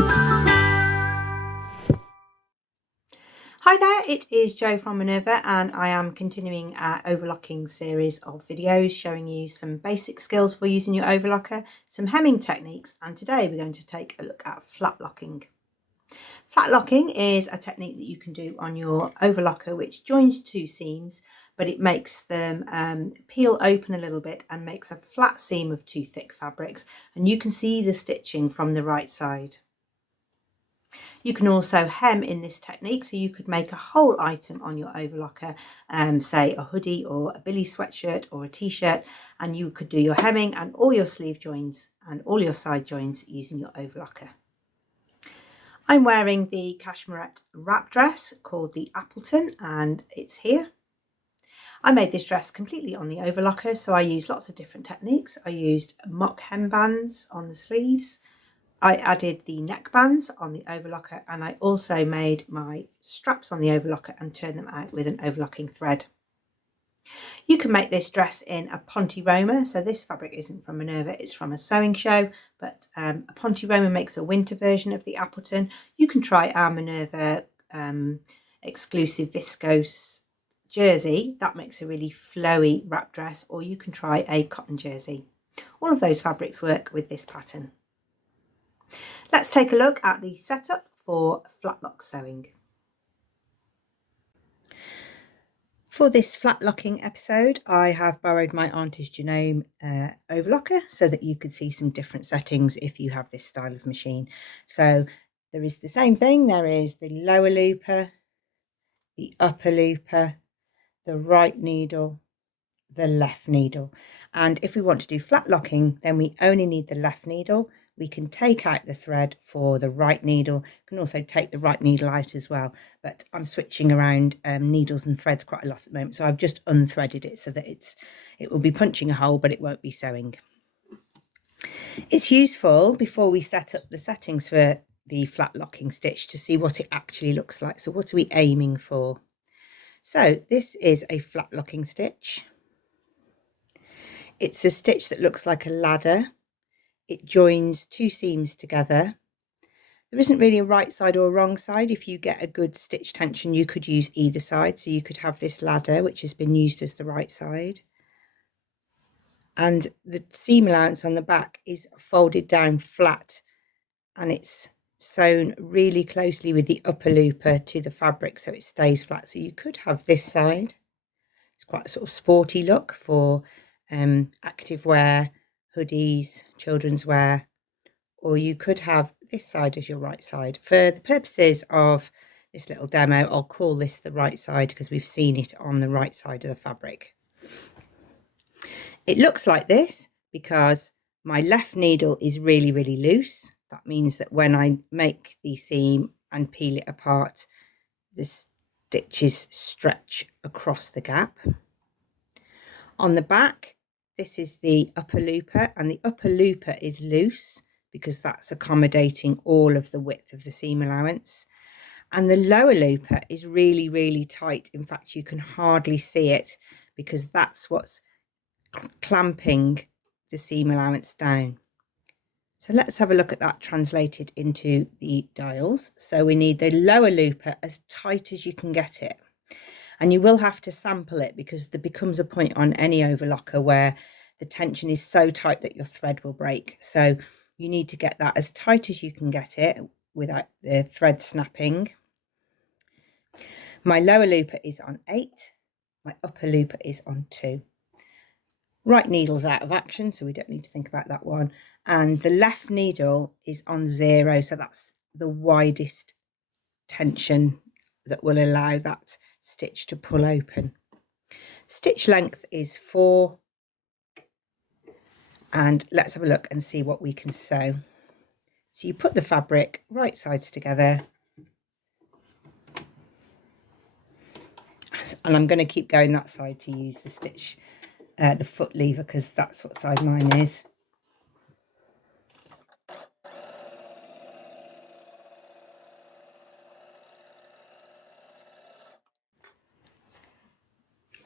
Hi there, it is Jo from Minerva, and I am continuing our overlocking series of videos showing you some basic skills for using your overlocker, some hemming techniques, and today we're going to take a look at flatlocking. Flatlocking is a technique that you can do on your overlocker which joins two seams, but it makes them peel open a little bit and makes a flat seam of two thick fabrics, and you can see the stitching from the right side. You can also hem in this technique, so you could make a whole item on your overlocker, say a hoodie or a billy sweatshirt or a t-shirt, and you could do your hemming and all your sleeve joins and all your side joins using your overlocker. I'm wearing the cashmerette wrap dress called the Appleton, and it's here. I made this dress completely on the overlocker, so I used lots of different techniques. I used mock hem bands on the sleeves. I added the neck bands on the overlocker, and I also made my straps on the overlocker and turned them out with an overlocking thread. You can make this dress in a Ponte Roma, so this fabric isn't from Minerva, it's from a sewing show, but a Ponte Roma makes a winter version of the Appleton. You can try our Minerva exclusive viscose jersey, that makes a really flowy wrap dress, or you can try a cotton jersey. All of those fabrics work with this pattern. Let's take a look at the setup for flatlock sewing. For this flatlocking episode, I have borrowed my Auntie's Genome overlocker so that you could see some different settings if you have this style of machine. So there is the same thing. There is the lower looper, the upper looper, the right needle, the left needle. And if we want to do flatlocking, then we only need the left needle. We can take out the thread for the right needle. You can also take the right needle out as well, but I'm switching around needles and threads quite a lot at the moment, so I've just unthreaded it so that it will be punching a hole, but it won't be sewing. It's useful before we set up the settings for the flatlocking stitch to see what it actually looks like. So what are we aiming for? So this is a flatlocking stitch. It's a stitch that looks like a ladder. It joins two seams together. There isn't really a right side or a wrong side. If you get a good stitch tension, you could use either side. So you could have this ladder, which has been used as the right side. And the seam allowance on the back is folded down flat, and it's sewn really closely with the upper looper to the fabric so it stays flat. So you could have this side. It's quite a sort of sporty look for active wear, hoodies, children's wear, or you could have this side as your right side. For the purposes of this little demo, I'll call this the right side because we've seen it on the right side of the fabric. It looks like this because my left needle is really, really loose. That means that when I make the seam and peel it apart, the stitches stretch across the gap. On the back, this is the upper looper, and the upper looper is loose because that's accommodating all of the width of the seam allowance. And the lower looper is really, really tight. In fact, you can hardly see it because that's what's clamping the seam allowance down. So let's have a look at that translated into the dials. So we need the lower looper as tight as you can get it. And you will have to sample it because there becomes a point on any overlocker where the tension is so tight that your thread will break. So you need to get that as tight as you can get it without the thread snapping. My lower looper is on 8. My upper looper is on 2. Right needle's out of action, so we don't need to think about that one. And the left needle is on 0, so that's the widest tension that will allow that stitch to pull open. Stitch length is 4, and let's have a look and see what we can sew. So you put the fabric right sides together, and I'm going to keep going that side to use the stitch, the foot lever, because that's what side mine is.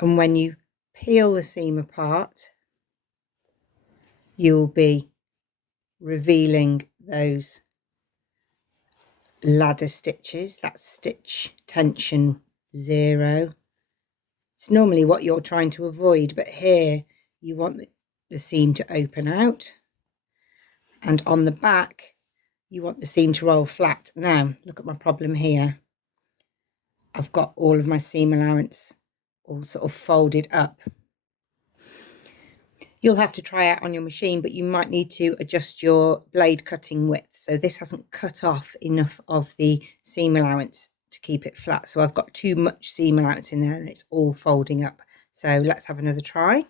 And when you peel the seam apart, you'll be revealing those ladder stitches. That's stitch tension 0. It's normally what you're trying to avoid, but here you want the seam to open out, and on the back you want the seam to roll flat. Now look at my problem here. I've got all of my seam allowance all sort of folded up. You'll have to try out on your machine, but you might need to adjust your blade cutting width. So this hasn't cut off enough of the seam allowance to keep it flat. So I've got too much seam allowance in there and it's all folding up. So let's have another try.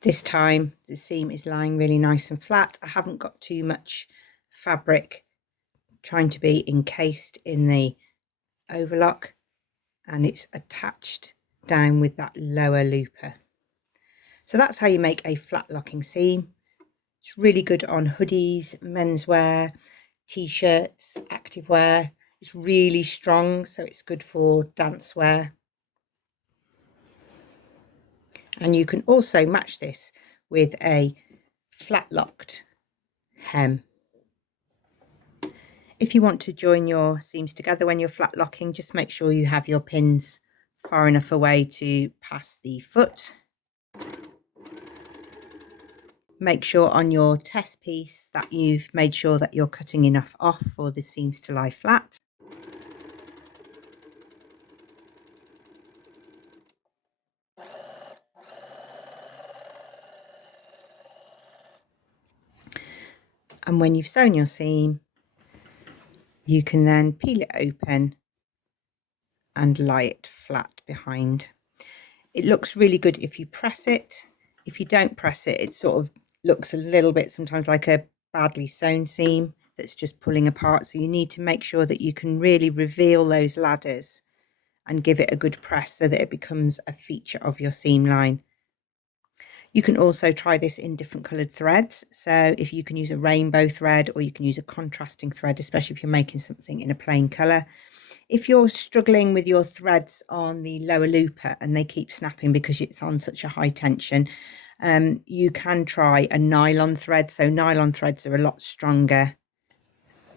This time the seam is lying really nice and flat. I haven't got too much fabric trying to be encased in the overlock, and it's attached down with that lower looper. So that's how you make a flat locking seam. It's really good on hoodies, menswear, t-shirts, activewear. It's really strong, so it's good for dancewear. And you can also match this with a flat locked hem. If you want to join your seams together when you're flat locking, just make sure you have your pins far enough away to pass the foot. Make sure on your test piece that you've made sure that you're cutting enough off for the seams to lie flat. And when you've sewn your seam, you can then peel it open and lie it flat behind. It looks really good if you press it. If you don't press it, it sort of looks a little bit sometimes like a badly sewn seam that's just pulling apart. So you need to make sure that you can really reveal those ladders and give it a good press so that it becomes a feature of your seam line. You can also try this in different coloured threads. So if you can use a rainbow thread, or you can use a contrasting thread, especially if you're making something in a plain colour. If you're struggling with your threads on the lower looper and they keep snapping because it's on such a high tension, you can try a nylon thread. So nylon threads are a lot stronger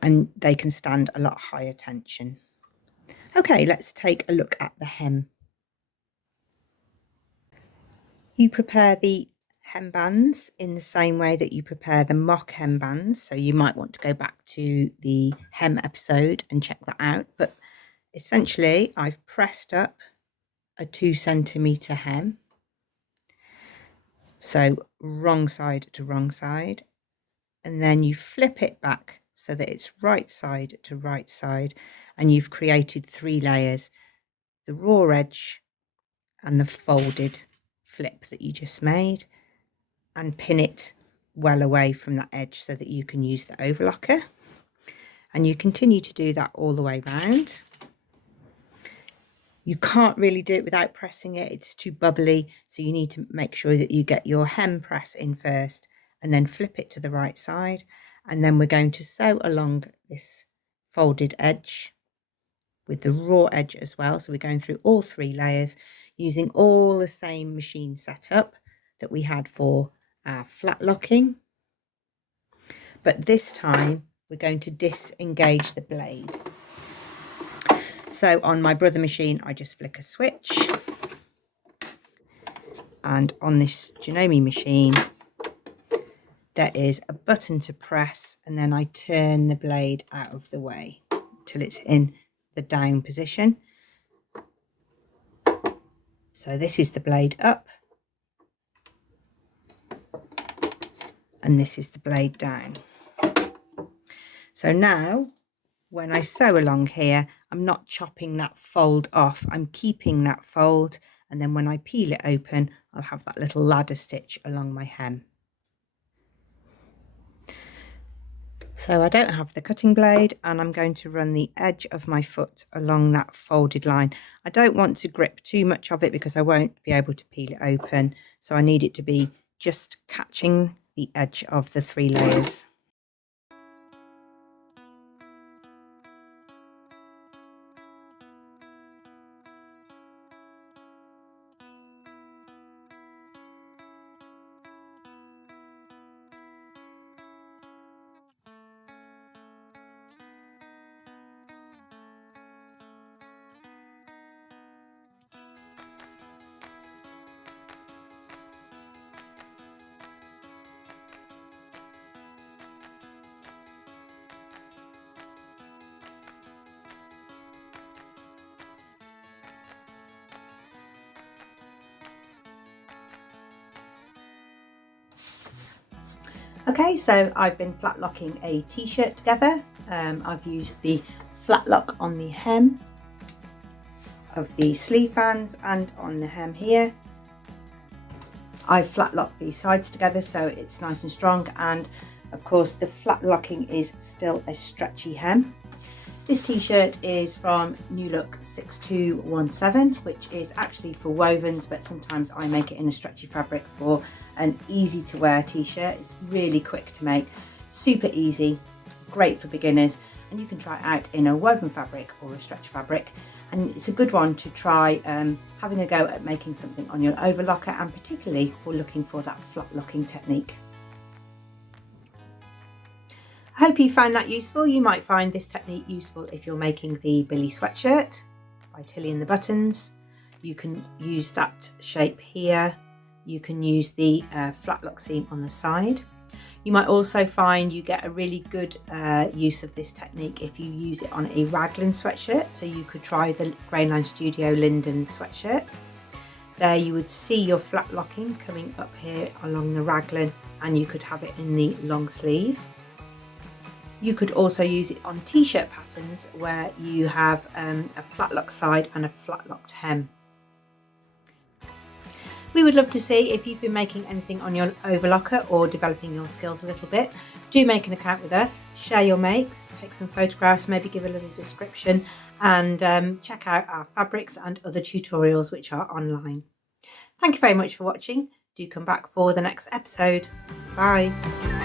and they can stand a lot higher tension. Okay, let's take a look at the hem. You prepare the hembands in the same way that you prepare the mock hembands. So you might want to go back to the hem episode and check that out. But essentially, I've pressed up a 2 centimetre hem. So wrong side to wrong side. And then you flip it back so that it's right side to right side. And you've created 3 layers: the raw edge and the folded flip that you just made, and pin it well away from that edge so that you can use the overlocker. And you continue to do that all the way round. You can't really do it without pressing it, it's too bubbly, so you need to make sure that you get your hem press in first and then flip it to the right side. And then we're going to sew along this folded edge with the raw edge as well. So we're going through all 3 layers using all the same machine setup that we had for our flat locking. But this time we're going to disengage the blade. So on my brother machine, I just flick a switch. And on this Janome machine, there is a button to press, and then I turn the blade out of the way till it's in the down position. So this is the blade up, and this is the blade down. So now when I sew along here, I'm not chopping that fold off, I'm keeping that fold, and then when I peel it open, I'll have that little ladder stitch along my hem. So I don't have the cutting blade, and I'm going to run the edge of my foot along that folded line. I don't want to grip too much of it because I won't be able to peel it open, so I need it to be just catching the edge of the 3 layers. Okay, so I've been flat locking a t-shirt together. I've used the flat lock on the hem of the sleeve bands and on the hem here. I've flat locked the sides together so it's nice and strong, and of course the flat locking is still a stretchy hem. This t-shirt is from New Look 6217, which is actually for wovens, but sometimes I make it in a stretchy fabric for an easy to wear t-shirt. It's really quick to make, super easy, great for beginners, and you can try it out in a woven fabric or a stretch fabric. And it's a good one to try having a go at making something on your overlocker, and particularly for looking for that flat locking technique. I hope you found that useful. You might find this technique useful if you're making the Billy sweatshirt by Tilly and the Buttons. You can use that shape here. You can use the flat lock seam on the side. You might also find you get a really good use of this technique if you use it on a raglan sweatshirt. So you could try the Grainline Studio Linden sweatshirt. There you would see your flat locking coming up here along the raglan, and you could have it in the long sleeve. You could also use it on t-shirt patterns where you have a flat lock side and a flat locked hem. We would love to see if you've been making anything on your overlocker or developing your skills a little bit. Do make an account with us, share your makes, take some photographs, maybe give a little description, and check out our fabrics and other tutorials which are online. Thank you very much for watching. Do come back for the next episode. Bye.